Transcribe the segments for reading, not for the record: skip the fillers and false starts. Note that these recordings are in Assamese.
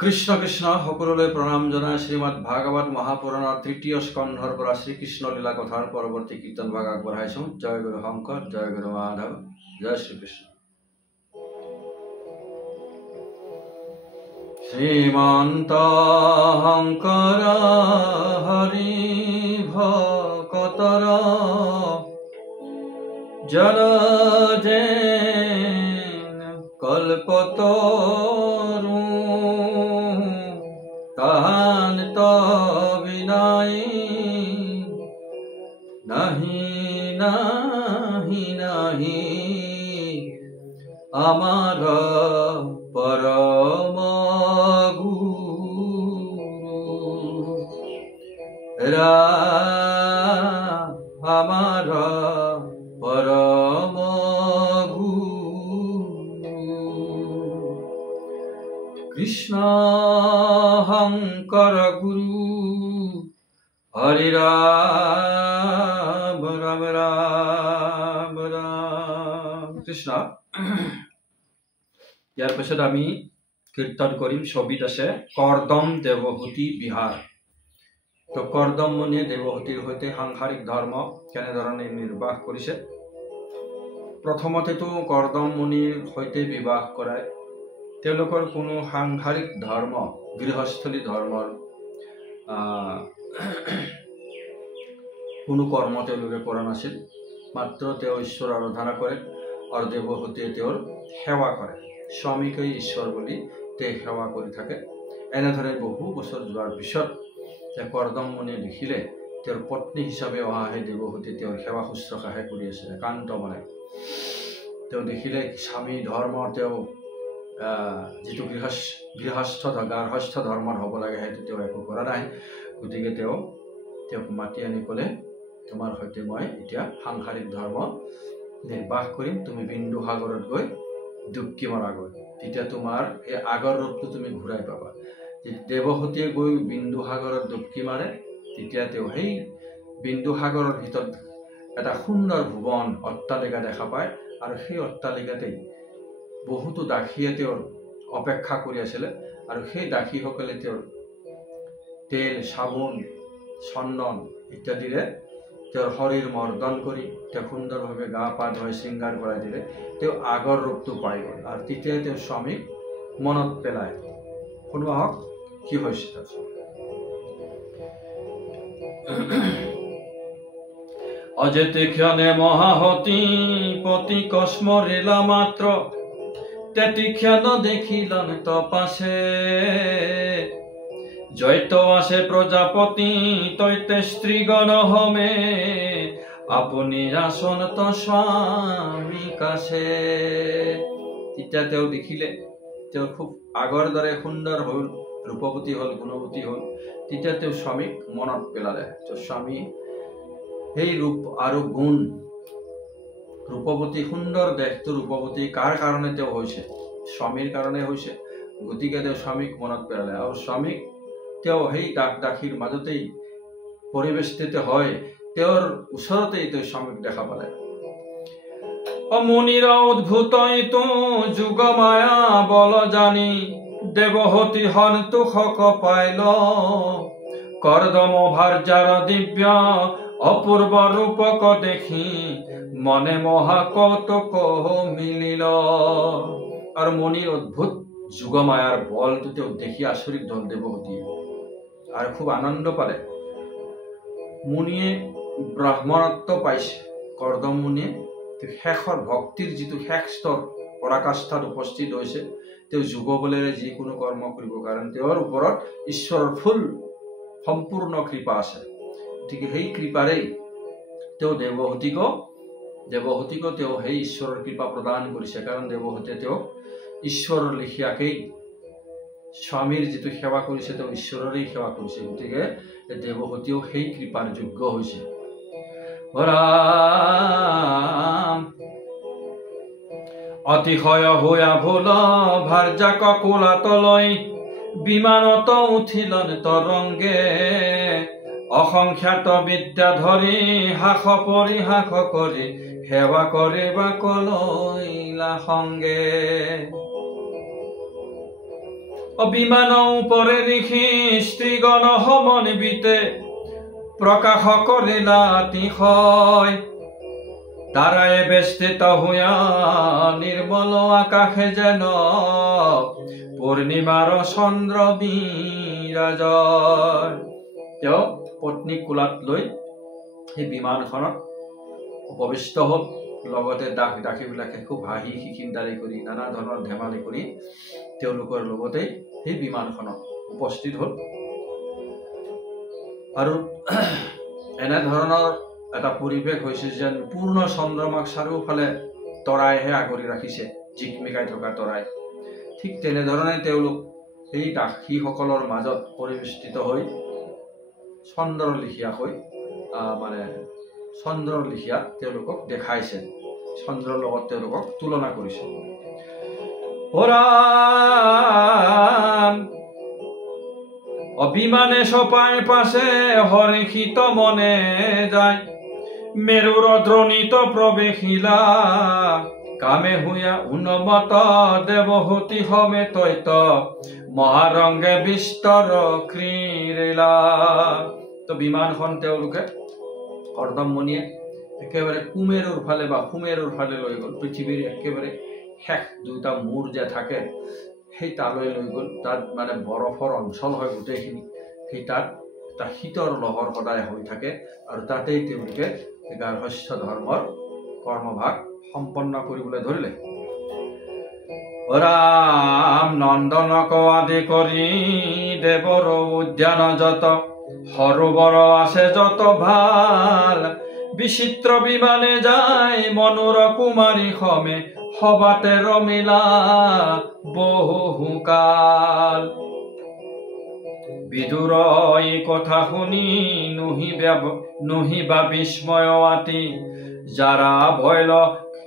কৃষ্ণ কৃষ্ণ সকলোলৈ প্ৰণাম জনাই শ্ৰীমদ ভাগৱত মহাপুৰাণৰ তৃতীয় স্কন্ধৰ পৰা শ্ৰীকৃষ্ণ লীলা কথাৰ পৰৱৰ্তী কীৰ্তন ভাগ আগবঢ়াইছোঁ। জয় গুৰু শংকৰ, জয় গুৰু মাধৱ, জয় শ্ৰীকৃষ্ণ। শ্ৰীমন্ত শংকৰ হৰি ভকতৰ জল যেন কল্পতৰু তাহান্ত বিনাই নাহি নাহি নাহি আমাৰ পৰম গুৰু আমাৰ পৰম কৃষ্ণ শংকৰ গুৰু হৰি ৰাম ৰাম ৰাম ৰাম কৃষ্ণ। ইয়াৰ পিছত আমি কীৰ্তন কৰিম। ছবিত আছে কৰ্দম দেৱহূতি বিহাৰ। তো কৰ্দম মুনিয়ে দেৱহূতিৰ সৈতে সাংসাৰিক ধৰ্ম কেনেধৰণে নিৰ্বাহ কৰিছে। প্ৰথমতেতো কৰ্দম মুনিৰ সৈতে বিবাহ কৰায় তেওঁলোকৰ কোনো সাংসাৰিক ধৰ্ম গৃহস্থলী ধৰ্মৰ কোনো কৰ্ম তেওঁলোকে কৰা নাছিল। মাত্ৰ তেওঁ ঈশ্বৰ আৰাধনা কৰে আৰু দেৱহূতিয়ে তেওঁৰ সেৱা কৰে। স্বামীকে ঈশ্বৰ বুলি তেওঁ সেৱা কৰি থাকে। এনেদৰে বহু বছৰ যোৱাৰ পিছত কৰ্দম মুনিয়ে দেখিলে তেওঁৰ পত্নী হিচাপে অহা সেই দেৱহূতি তেওঁৰ সেৱা শুশ্ৰূষাহে কৰি আছে একান্ত মনে। তেওঁ দেখিলে স্বামী ধৰ্মৰ তেওঁ যিটো গৃহস্থ ধৰ্মৰ হ'ব লাগে সেইটো তেওঁ একো কৰা নাই। গতিকে তেওঁক মাতি আনি ক'লে, তোমাৰ সৈতে মই এতিয়া সাংসাৰিক ধৰ্ম নিৰ্বাহ কৰিম। তুমি বিন্দু সাগৰত গৈ ডুবকি মৰাগৈ, তেতিয়া তোমাৰ এই আগৰ ৰূপটো তুমি ঘূৰাই পাবা। দেৱহূতিয়ে গৈ বিন্দু সাগৰত ডুবকি মাৰে, তেতিয়া তেওঁ সেই বিন্দু সাগৰৰ ভিতৰত এটা সুন্দৰ ভুৱন অট্টালিকা দেখা পায় আৰু সেই অট্টালিকাতেই বহুতো দাসীয়ে তেওঁৰ অপেক্ষা কৰি আছিলে আৰু সেই দাসীসকলে তেওঁৰ তেল, চাবোন, চন্দন ইত্যাদিৰে তেওঁৰ শৰীৰ মৰ্দন কৰি তেওঁ সুন্দৰভাৱে গা পা ধুৱাই শৃংগাৰ কৰাই দিলে। তেওঁ আগৰ ৰূপটো পাই গ'ল আৰু তেতিয়াই তেওঁৰ স্বামীক মনত পেলায়। শুনোৱা হওক কি হৈছে। অজেতে ক্ষণে মহাহতি পতি কস্মৰেলা মাত্ৰ তেতি ক্ষণ দেখিলন তপাসে জয়ত আসে প্ৰজাপতি তৈতে স্ত্ৰীগণ হমে আপুনি আসন তো স্বামী কাছে। তেতিয়া তেওঁ দেখিলে তেওঁ খুব আগৰ দৰে সুন্দৰ হ'ল, ৰূপৱতী হ'ল, গুণৱতী হ'ল। তেতিয়া তেওঁ স্বামীক মনত পেলালে। তো স্বামী সেই ৰূপ আৰু গুণ, ৰূপৱতী সুন্দৰ দেহটো ৰূপৱতী কাৰ কাৰণে তেওঁ হৈছে? স্বামীৰ কাৰণে হৈছে। গতিকে তেওঁ স্বামীক মনত পেলালে আৰু স্বামীক তেওঁ সেই দাসীৰ মাজতেই পৰিবেষ্টিত হয় তেওঁৰ ওচৰতেই তেওঁ স্বামীক দেখা পালে। মুনিৰ উদ্ভূত ইটো যুগ মায়া বল জানি দেৱহূতি সন্তোষক পাইল কৰ্দম ভাৰ্যাৰ দিব্য অপূৰ্ব ৰূপক দেখি মনে মহা কৌতুক মিলিল। আৰু মুনিৰ অদ্ভুত যুগমায়াৰ বলটো তেওঁ দেখি আচৰিত হ'ল দেৱহূতিয়ে আৰু খুব আনন্দ পালে। মুনিয়ে ব্ৰাহ্মণত্ব পাইছে। কৰ্দম মুনিয়ে শেষৰ ভক্তিৰ যিটো শেষ স্তৰ পৰাকাষ্ঠাত উপস্থিত হৈছে। তেওঁ যুগ বলেৰে যিকোনো কৰ্ম কৰিব, কাৰণ তেওঁৰ ওপৰত ঈশ্বৰৰ ফুল সম্পূৰ্ণ কৃপা আছে। গতিকে সেই কৃপাৰেই তেওঁ দেৱহূতিকো তেওঁ সেই ঈশ্বৰৰ কৃপা প্ৰদান কৰিছে। কাৰণ দেৱহূতিয়ে তেওঁক ঈশ্বৰৰ লেখীয়াকেই স্বামীৰ যিটো সেৱা কৰিছে তেওঁ ঈশ্বৰৰেই সেৱা কৰিছে। গতিকে দেৱহূতিও সেই কৃপাৰ যোগ্য হৈছে। অতিশয় হোৱা ভুল ভাৰ্যাক কোলাতলৈ বিমানত উঠিলন তৰংগে অসংখ্যাত বিদ্যা ধৰি হাস পৰিহাস কৰি সেৱা কৰে বা কলৈলা সংগে। অভিমান উপৰে ঋষি স্ত্ৰীগণ সমন্বিতে প্ৰকাশ কৰিলা তিশয় তাৰায় বেষ্টিত হইয়া নিৰ্মল আকাশে যেন পূৰ্ণিমাৰ চন্দ্ৰ বিৰাজয়। তেওঁ পত্নী কোলাত লৈ সেই বিমানখনত উপবিষ্ট হ'ল। লগতে দাসীবিলাকে খুব হাঁহি খিকিন্দাৰি কৰি নানা ধৰণৰ ধেমালি কৰি তেওঁলোকৰ লগতেই সেই বিমানখনত উপস্থিত হ'ল। আৰু এনেধৰণৰ এটা পৰিৱেশ হৈছে যেন পূৰ্ণ চন্দ্ৰমাক চাৰিওফালে তৰাইহে আগুৰি ৰাখিছে, জিকমিকাই থকা তৰাই। ঠিক তেনেধৰণে তেওঁলোক সেই দাসীসকলৰ মাজত পৰিবেষ্টিত হৈ চন্দ্ৰৰ লেখীয়া তেওঁলোকক দেখাইছে, চন্দ্ৰৰ লগত তেওঁলোকক তুলনা কৰিছে। অভিমানে চপাই পাছে হৰ্ষিত মনে যায় মেৰুৰ দ্ৰোণিত প্ৰৱেশিলা কামে হুয়া উন্মত দেৱহূতি সমেতৈত মহাৰংগে বিস্তৰ ক্ৰীড়িলা। তো বিমানখন তেওঁলোকে কৰ্দমমণিয়ে একেবাৰে কুমেৰুৰ ফালে বা সুমেৰুৰ ফালে লৈ গ'ল। পৃথিৱীৰ একেবাৰে শেষ দুটা মূৰ যে থাকে সেই তালৈ লৈ গ'ল। তাত মানে বৰফৰ অঞ্চল হয় গোটেইখিনি। সেই তাত এটা শীতৰ লহৰ সদায় হৈ থাকে আৰু তাতেই তেওঁলোকে গাৰ্হস্থ্য ধৰ্মৰ কৰ্মভাগ সম্পন্ন কৰিবলৈ ধৰিলে। ৰাম নন্দনক আদি কৰি দেৱৰ উদ্যান যত সৰোবৰ আছে যত ভাল বিচিত্ৰ বিমানে যায় মনোৰ কুমাৰী সমে সবাতে ৰমিলা বহুকাল। বিদুৰ এই কথা শুনি নহিবা বিস্ময় আতি যাৰা ভৈল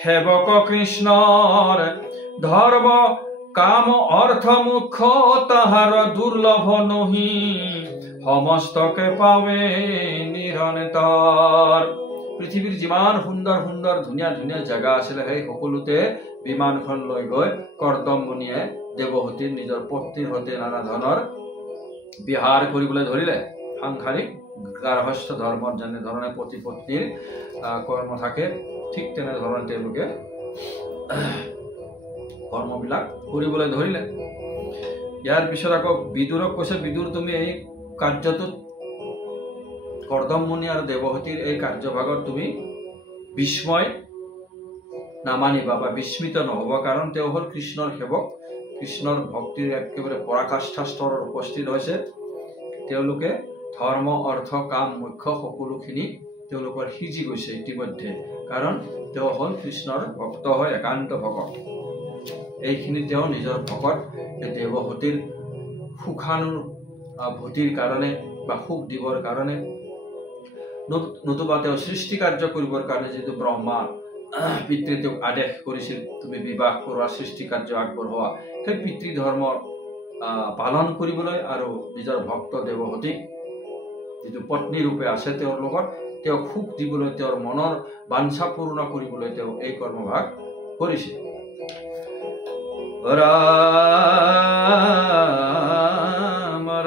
সেবক কৃষ্ণৰ ধৰ্ম কাম অৰ্থ মুখ্য তাহাৰ দুৰ্লভ নহি সমস্তকে পাৱে নিৰন্তৰ। পৃথিৱীৰ যিমান সুন্দৰ সুন্দৰ ধুনীয়া ধুনীয়া জেগা আছিলে সেই সকলোতে বিমানখন লৈ গৈ কৰ্দমমণিয়ে দেৱহূতিৰ নিজৰ পত্নীৰ সৈতে নানা ধৰণৰ বিহাৰ কৰিবলৈ ধৰিলে। সাংসাৰিক গাৰ্হস্থ্য ধৰ্মত যেনেধৰণে পতি পত্নীৰ কৰ্ম থাকে ঠিক তেনেধৰণে তেওঁলোকে কৰ্মবিলাক কৰিবলৈ ধৰিলে। ইয়াৰ পিছত আকৌ বিদুৰক কৈছে, বিদুৰ তুমি এই কাৰ্যটোত কৰ্দমমণি আৰু দেৱহূতিৰ এই কাৰ্যভাগত তুমি বিস্ময় নামানিবা বা বিস্মিত নহব, কাৰণ তেওঁ হ'ল কৃষ্ণৰ সেৱক, কৃষ্ণৰ ভক্তিৰ একেবাৰে পৰাকাষ্ঠা স্তৰত উপস্থিত হৈছে। তেওঁলোকে ধৰ্ম অৰ্থ কাম মুখ্য সকলোখিনি তেওঁলোকৰ সিজি গৈছে ইতিমধ্যে, কাৰণ তেওঁ হ'ল কৃষ্ণৰ ভক্ত হয়, একান্ত ভকত। এইখিনি তেওঁ নিজৰ ভকত দেৱহূতিৰ সুখানুভূতিৰ কাৰণে বা সুখ দিবৰ কাৰণে, নতুবা তেওঁ সৃষ্টি কাৰ্য কৰিবৰ কাৰণে যিটো ব্ৰহ্মা পিতৃ তেওঁক আদেশ কৰিছিল তুমি বিবাহ কৰোৱা, সৃষ্টি কাৰ্য আগবঢ়োৱা, সেই পিতৃ ধৰ্ম পালন কৰিবলৈ আৰু নিজৰ ভক্ত দেৱহূতিক যিটো পত্নী ৰূপে আছে তেওঁৰ লগত তেওঁক সুখ দিবলৈ, তেওঁৰ মনৰ বাঞ্ছা পূৰ্ণ কৰিবলৈ তেওঁ এই কৰ্মভাগ কৰিছিল। ৰাম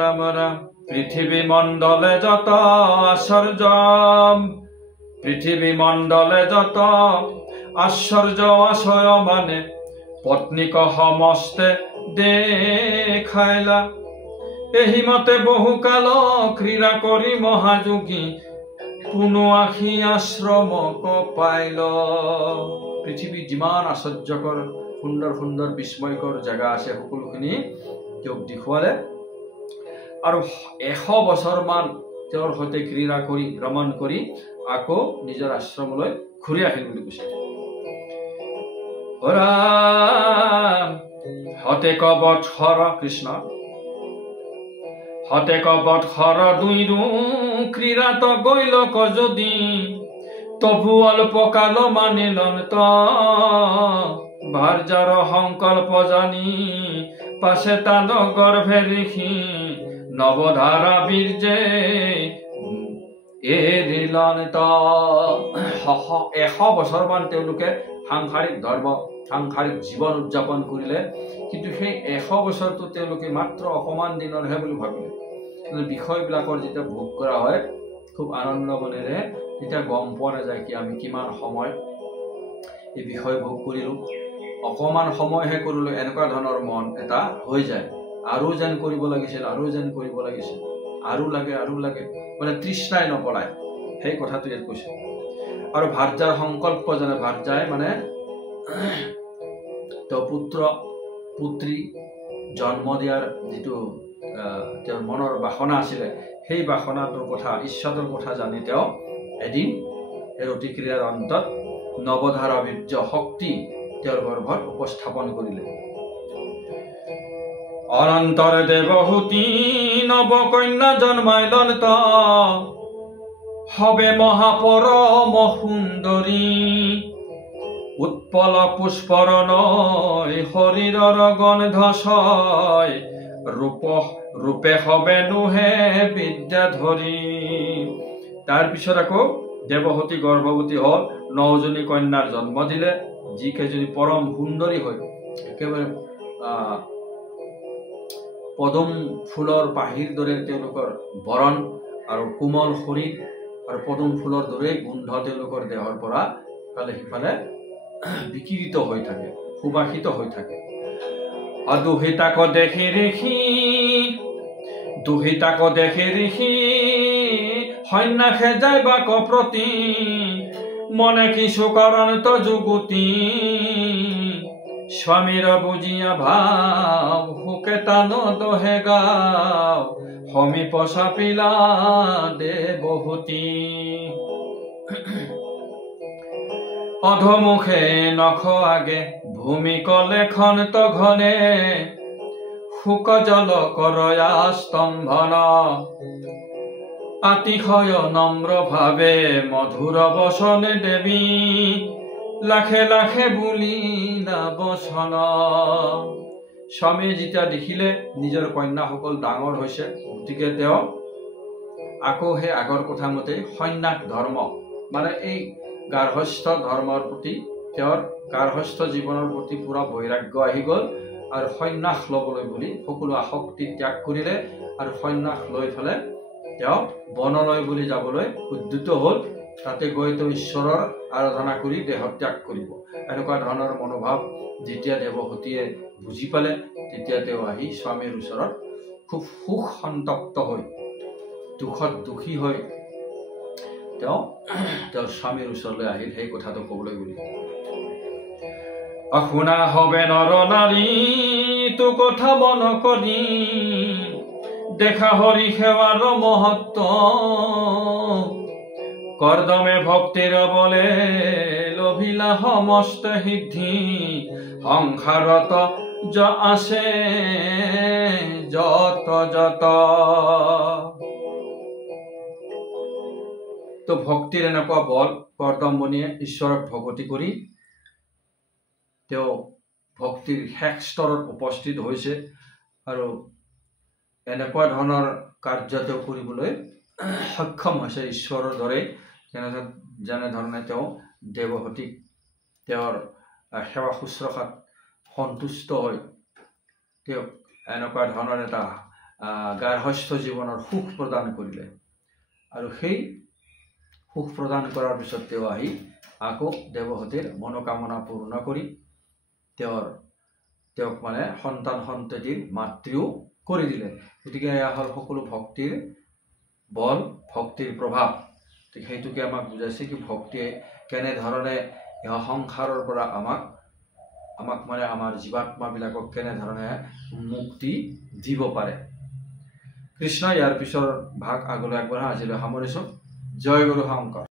ৰাম ৰাম পৃথিৱী মণ্ডলে যত আশ্চৰ্য, পৃথিৱী মণ্ডলে যত আশ্চর্য আশয় মানে পত্নীক সমস্তে দেখাইলা এহি মতে বহুকাল ক্রীড়া করি মহাযোগী পুনঃ আখি আশ্রমক পাইল। পৃথিৱীত যিমান আশ্চৰ্যকৰ সুন্দৰ সুন্দৰ বিস্ময়কৰ জেগা আছে সকলোখিনি তেওঁক দেখুৱালে আৰু 100 বছৰমান তেওঁৰ সৈতে ক্ৰীড়া কৰি ভ্ৰমণ কৰি আকৌ নিজৰ আশ্ৰমলৈ ঘূৰি আহিল বুলি কৈছে। হতেক বৎসৰ কৃষ্ণ হতেক বৎসৰ দুইৰো ক্ৰীড়াত গৈলক যদি তবু অল্পকাল মানিলন ত ভাৰ্যাৰ সংকল্প জানি পাছে তান গৰ্ভে ঋষি নৱধাৰা বীৰ্যে এৰিলন ত 100 বছৰমান তেওঁলোকে সাংসাৰিক জীৱন উদযাপন কৰিলে, কিন্তু সেই 100 বছৰটো তেওঁলোকে মাত্ৰ অকমান দিনৰহে বুলি ভাবিলে। কিন্তু বিষয়বিলাকৰ যেতিয়া ভোগ কৰা হয় খুব আনন্দ মনেৰে, তেতিয়া গম পোৱা নাযায় কি আমি কিমান সময় এই বিষয় ভোগ কৰিলো। অকমান সময়হে কৰিলো, এনেকুৱা ধৰণৰ মন এটা হৈ যায়। আৰু যেন কৰিব লাগিছিল, আৰু যেন কৰিব লাগিছিল, আৰু লাগে মানে তৃষ্ণাই নপলায়, সেই কথাটো ইয়াত কৈছে। আৰু ভাৰ্যাৰ সংকল্প যেনে ভাৰ্যাই মানে তেওঁ পুত্ৰী জন্ম দিয়াৰ যিটো তেওঁৰ মনৰ বাসনা আছিলে, সেই বাসনাটোৰ কথা, ইচ্ছাটোৰ কথা জানি তেওঁ এদিন এই ৰতিক্ৰিয়াৰ অন্তত নৱধাৰা বীৰ্য শক্তি তেওঁৰ গৰ্ভত উপস্থাপন কৰিলে। অনন্তৰ দেৱহূতি নৱকন্যা জন্মাইলন ত হবে মহাপৰম সুন্দৰী, উৎপল পুষ্পৰণয় শৰীৰৰ গন্ধ ছয়, ৰূপে হবে নোহে বিদ্যাধৰী। তাৰপিছত আকৌ দেৱহূতি গৰ্ভৱতী হল, 9জনী কন্যাৰ জন্ম দিলে, যিকেইজনী পৰম সুন্দৰী হৈ একেবাৰে পদুম ফুলৰ পাহিৰ দৰে তেওঁলোকৰ বৰণ আৰু কোমল শৰীৰ, আৰু পদুম ফুলৰ দৰে গোন্ধ তেওঁলোকৰ দেহৰ পৰা ইফালে সিফালে বিকিৰিত হৈ থাকে, সুবাসিত হৈ থাকে। দুহিতাক দেখি ঋষি সন্ন্যাসে যায় বা কপ্ৰতি, মনে কিছু কাৰণত যুগুতি, স্বামীৰ বুজিয়া ভাৱ সুকেতান দহে গাও, সমীপ চাপিলা দেৱহূতি। অধমুখে নখ আগে ভূমিক লেখন ঘনে, শুক জল কৰয়া স্তম্ভন, আতিশয় নম্ৰ ভাৱে মধুৰ বচন দেৱী, লাখে লাখে বুলিলা বচন। স্বামীয়ে যেতিয়া দেখিলে নিজৰ কন্যাসকল ডাঙৰ হৈছে, গতিকে তেওঁ আকৌ সেই আগৰ কথা মতে সন্ন্যাস ধৰ্ম মানে এই গাৰ্হস্থ্য ধৰ্মৰ প্ৰতি, তেওঁৰ গাৰ্হস্থ্য জীৱনৰ প্ৰতি পুৰা বৈৰাগ্য আহি গল, আৰু সন্ন্যাস লবলৈ বুলি সকলো আসক্তি ত্যাগ কৰিলে, আৰু সন্ন্যাস লৈ পেলাই তেওঁ বনলৈ বুলি যাবলৈ উদ্যত হল। তাতে গৈ তেওঁ ঈশ্বৰৰ আৰাধনা কৰি দেহ ত্যাগ কৰিব। এনেকুৱা ধৰণৰ মনোভাৱ যেতিয়া দেৱহূতিয়ে বুজি পালে, তেতিয়া তেওঁ আহি স্বামীৰ ওচৰত খুব সুখ সন্তপ্ত হৈ, দুখত দুখী হৈ তেওঁ তেওঁৰ স্বামীৰ ওচৰলৈ আহিল সেই কথাটো কবলৈ বুলি। শুনা হবে নৰ নাৰী তো কথা মন কৰি, দেখা হৰি সেৱাৰ মহত্ব, কৰ্দমে ভক্তিৰ বলে লভিলা সমস্ত সিদ্ধি, সংসাৰত আছে যত যত। তো ভক্তিৰ এনেকুৱা বল, কৰ্দমমণিয়ে ঈশ্বৰক ভগতি কৰি তেওঁ ভক্তিৰ শেষ স্তৰত উপস্থিত হৈছে, আৰু এনেকুৱা ধৰণৰ কাৰ্য তেওঁ কৰিবলৈ সক্ষম হৈছে ঈশ্বৰৰ দৰে। যেনেধৰণে তেওঁ দেৱহূতিক তেওঁৰ সেৱা শুশ্ৰূষাত সন্তুষ্ট হৈ তেওঁক এনেকুৱা ধৰণৰ এটা গাৰ্হস্থ্য জীৱনৰ সুখ প্ৰদান কৰিলে, আৰু সেই সুখ প্ৰদান কৰাৰ পিছত তেওঁ আহি আকৌ দেৱহূতিৰ মনোকামনা পূৰ্ণ কৰি তেওঁক মানে সন্তান সন্ততিৰ মাতৃও কৰি দিলে। গতিকে এয়া হ'ল সকলো ভক্তিৰ বল, ভক্তিৰ প্ৰভাৱ। সেইটোকে আমাক বুজাইছে কি ভক্তিয়ে কেনেধৰণে সংসাৰৰ পৰা আমাক মানে আমাৰ জীৱাত্মাবিলাকক কেনেধৰণে মুক্তি দিব পাৰে। কৃষ্ণ ইয়াৰ পিছৰ ভাগ আগলৈ আগবঢ়া। আজিলৈ সামৰিছোঁ। জয় গুৰু শংকৰ।